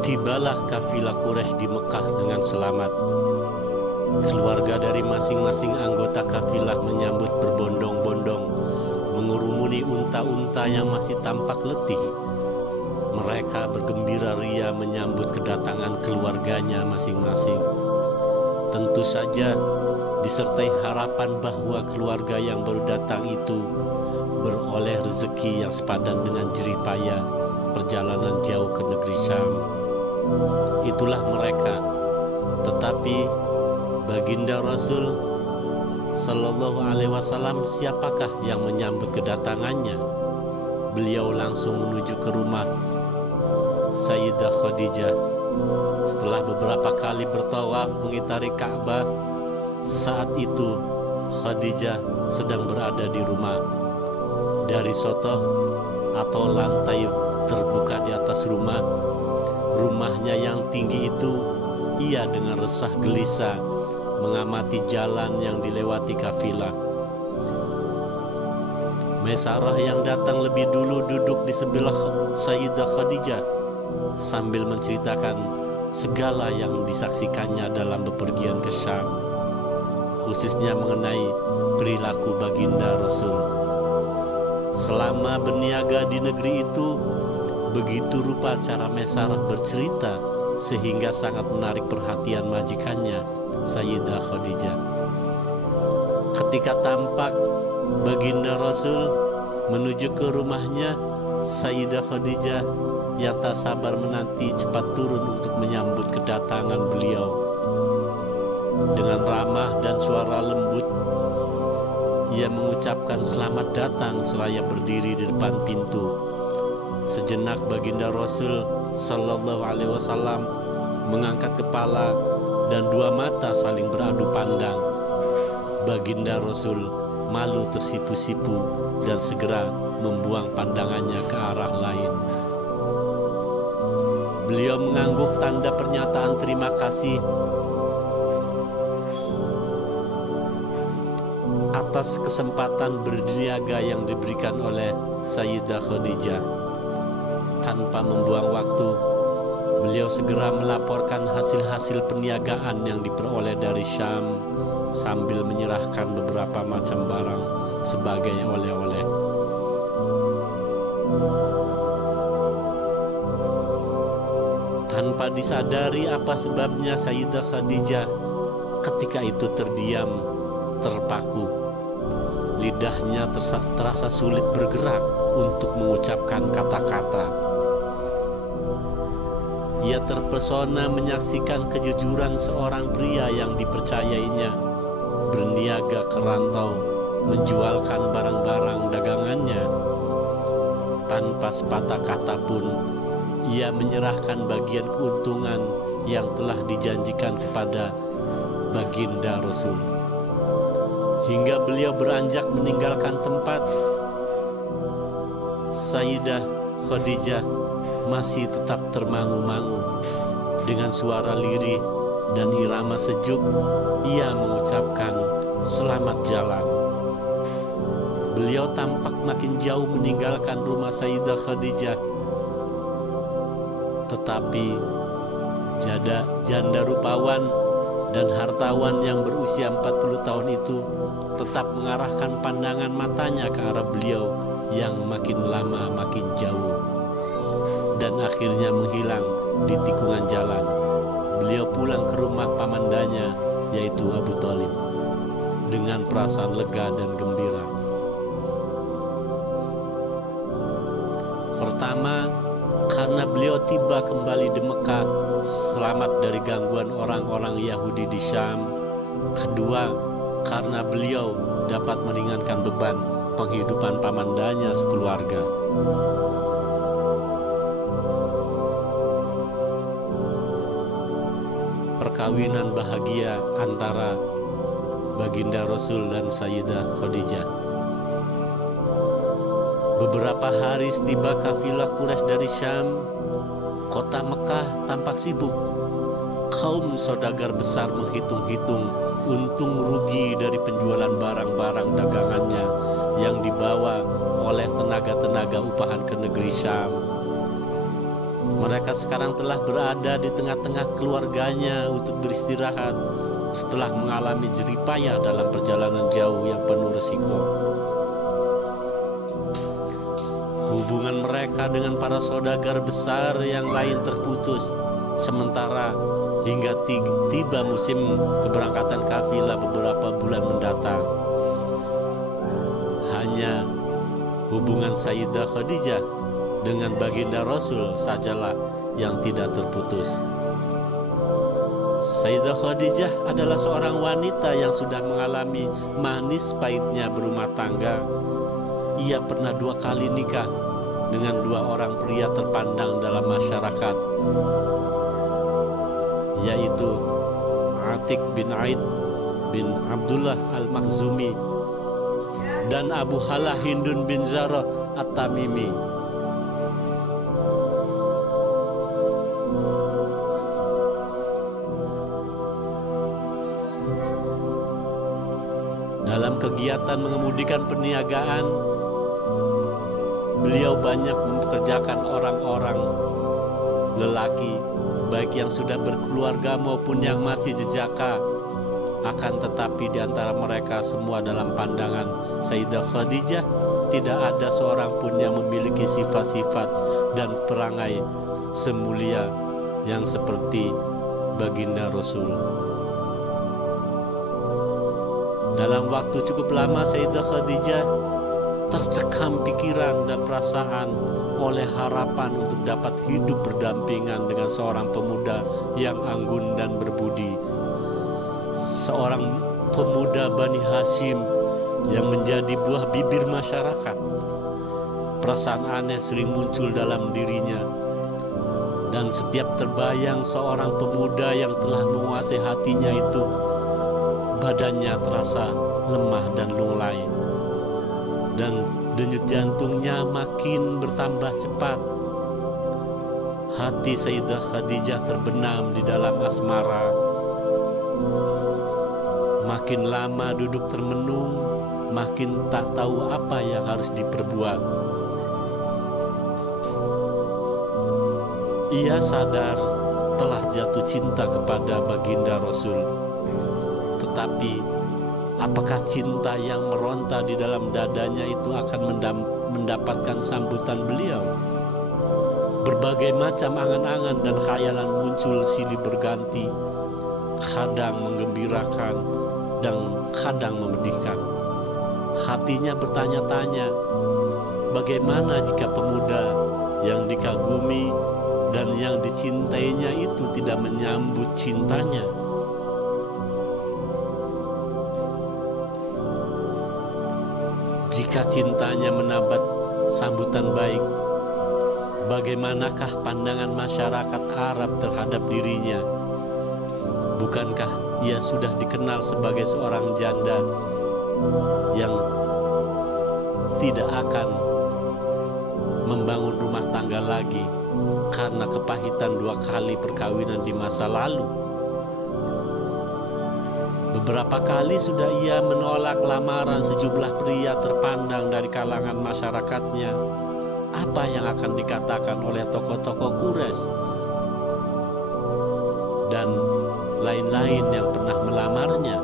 Tibalah kafilah Quraisy di Mekah dengan selamat. Keluarga dari masing-masing anggota kafilah menyambut berbondong-bondong, mengurumuni unta-unta yang masih tampak letih. Mereka bergembira ria menyambut kedatangan keluarganya masing-masing. Tentu saja disertai harapan bahwa keluarga yang baru datang itu beroleh rezeki yang sepadan dengan jerih payah perjalanan jauh ke negeri Syam. Itulah mereka. Tetapi baginda Rasul Sallallahu Alaihi Wasallam, siapakah yang menyambut kedatangannya? Beliau langsung menuju ke rumah Sayyidah Khadijah. Setelah beberapa kali bertawaf mengitari Ka'bah, saat itu Khadijah sedang berada di rumah. Dari sotoh atau lantai terbuka di atas rumahnya yang tinggi itu, ia dengan resah gelisah mengamati jalan yang dilewati kafilah. Maisarah yang datang lebih dulu duduk di sebelah Sayyidah Khadijah sambil menceritakan segala yang disaksikannya dalam bepergian ke Syam, khususnya mengenai perilaku baginda Rasul. Selama berniaga di negeri itu, begitu rupa cara Maisarah bercerita sehingga sangat menarik perhatian majikannya, Sayyidah Khadijah. Ketika tampak baginda Rasul menuju ke rumahnya, Sayyidah Khadijah yang tak sabar menanti cepat turun untuk menyambut kedatangan beliau. Dengan ramah dan suara lembut, ia mengucapkan selamat datang seraya berdiri di depan pintu. Sejenak baginda Rasul Sallallahu Alaihi Wasallam mengangkat kepala dan dua mata saling beradu pandang. Baginda Rasul malu tersipu-sipu dan segera membuang pandangannya ke arah lain. Beliau mengangguk tanda pernyataan terima kasih atas kesempatan berniaga yang diberikan oleh Sayyidah Khadijah. Tanpa membuang waktu, beliau segera melaporkan hasil-hasil perniagaan yang diperoleh dari Syam sambil menyerahkan beberapa macam barang sebagai oleh-oleh. Tanpa disadari apa sebabnya, Sayyidah Khadijah ketika itu terdiam, terpaku. Lidahnya terasa sulit bergerak untuk mengucapkan kata-kata. Ia terpesona menyaksikan kejujuran seorang pria yang dipercayainya berniaga ke rantau, menjualkan barang-barang dagangannya. Tanpa sepatah kata pun, ia menyerahkan bagian keuntungan yang telah dijanjikan kepada baginda Rasul. Hingga beliau beranjak meninggalkan tempat, Sayyidah Khadijah masih tetap termangu-mangu. Dengan suara lirih dan irama sejuk, ia mengucapkan selamat jalan. Beliau tampak makin jauh meninggalkan rumah Sayyidah Khadijah. Tetapi janda rupawan dan hartawan yang berusia 40 tahun itu tetap mengarahkan pandangan matanya ke arah beliau yang makin lama makin jauh, dan akhirnya menghilang di tikungan jalan. Beliau pulang ke rumah pamandanya, yaitu Abu Thalib, dengan perasaan lega dan gembira. Pertama, karena beliau tiba kembali di Mekah selamat dari gangguan orang-orang Yahudi di Syam. Kedua, karena beliau dapat meringankan beban penghidupan pamandanya sekeluarga. Perkawinan bahagia antara baginda Rasul dan Sayyidah Khadijah. Beberapa hari setiba kafilah Quraisy dari Syam, kota Mekah tampak sibuk. Kaum saudagar besar menghitung-hitung untung rugi dari penjualan barang-barang dagangannya yang dibawa oleh tenaga-tenaga upahan ke negeri Syam. Mereka sekarang telah berada di tengah-tengah keluarganya untuk beristirahat setelah mengalami jeripayah dalam perjalanan jauh yang penuh risiko. Hubungan mereka dengan para saudagar besar yang lain terputus sementara hingga tiba musim keberangkatan kafilah beberapa bulan mendatang. Hanya hubungan Sayyidah Khadijah dengan baginda Rasul sajalah yang tidak terputus. Sayyidah Khadijah adalah seorang wanita yang sudah mengalami manis pahitnya berumah tangga. Ia pernah 2 kali nikah dengan 2 orang pria terpandang dalam masyarakat, yaitu Atik bin Aid bin Abdullah al-Makhzumi dan Abu Halah Hindun bin Zarah at-Tamimi. Dalam kegiatan mengemudikan perniagaan, beliau banyak mempekerjakan orang-orang lelaki, baik yang sudah berkeluarga maupun yang masih jejaka. Akan tetapi di antara mereka semua dalam pandangan Sayyidah Khadijah tidak ada seorang pun yang memiliki sifat-sifat dan perangai semulia yang seperti baginda Rasul. Dalam waktu cukup lama Sayyidah Khadijah tercekam pikiran dan perasaan oleh harapan untuk dapat hidup berdampingan dengan seorang pemuda yang anggun dan berbudi, seorang pemuda Bani Hashim yang menjadi buah bibir masyarakat. Perasaan aneh sering muncul dalam dirinya, dan setiap terbayang seorang pemuda yang telah menguasai hatinya itu, badannya terasa lemah dan lunglai, dan denyut jantungnya makin bertambah cepat. Hati Sayyidah Khadijah terbenam di dalam asmara. Makin lama duduk termenung, makin tak tahu apa yang harus diperbuat. Ia sadar telah jatuh cinta kepada baginda Rasul. Tetapi apakah cinta yang meronta di dalam dadanya itu akan mendapatkan sambutan beliau? Berbagai macam angan-angan dan khayalan muncul silih berganti, kadang menggembirakan dan kadang memedihkan. Hatinya bertanya-tanya, bagaimana jika pemuda yang dikagumi dan yang dicintainya itu tidak menyambut cintanya? Jika cintanya mendapat sambutan baik, bagaimanakah pandangan masyarakat Arab terhadap dirinya? Bukankah ia sudah dikenal sebagai seorang janda yang tidak akan membangun rumah tangga lagi karena kepahitan 2 kali perkawinan di masa lalu? Beberapa kali sudah ia menolak lamaran sejumlah pria terpandang dari kalangan masyarakatnya. Apa yang akan dikatakan oleh tokoh-tokoh Quraisy dan lain-lain yang pernah melamarnya?